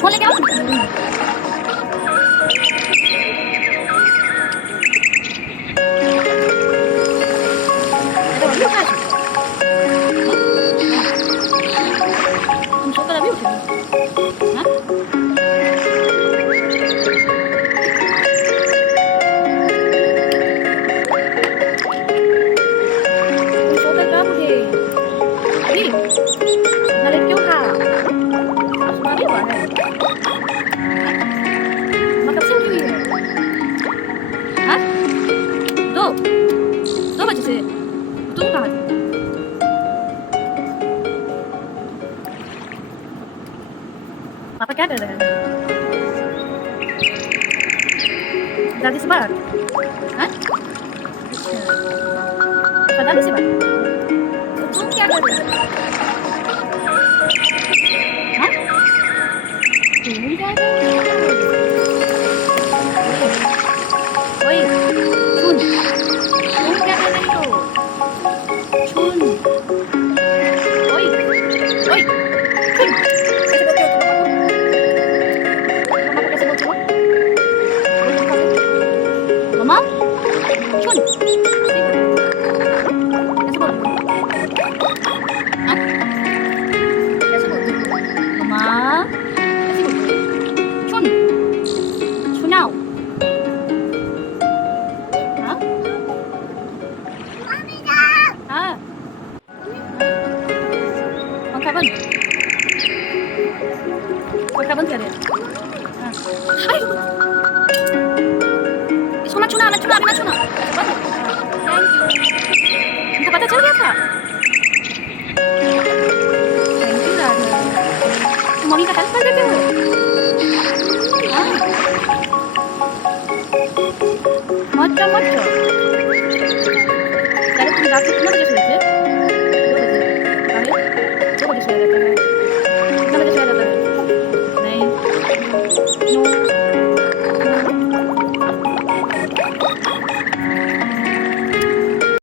Phone लेके आओ। तुम सोकर अभी उठे हाँ? तुम सोकर कब उठे अभी? नाले क्यों था? सुनाने हुआ है मतलब से उठी हुई है हाँ? 2 बजे से तुम कहाँ थी? पापा क्या कर रहे हैं? दादी से बात हाँ? अच्छा दादी से बात तो तुम क्या कर रहे हो हाँ? तुम क्या कर रहे हो? ओए सुन तुम क्या कर रही हो? सुन ओए ओए सुन कैसे बोलते हो तुम मम्मा को कैसे बोलते हो मम्मा सुन कैसे बोलते हो हाँ? कैसे बोलते हो मम्मा कैसे बोलते हो सुन सुनाओ हाँ हाँ पंखा बंद कर हाँ हाय इसको मत छूना मत छूना अभी मत छूना थैंक यू तुमको पता चल गया था थैंक यू राधा तुम मम्मी का हेल्प कर देते हो हाँ मत जाओ पहले तुम रात को कितने बजे सोए थे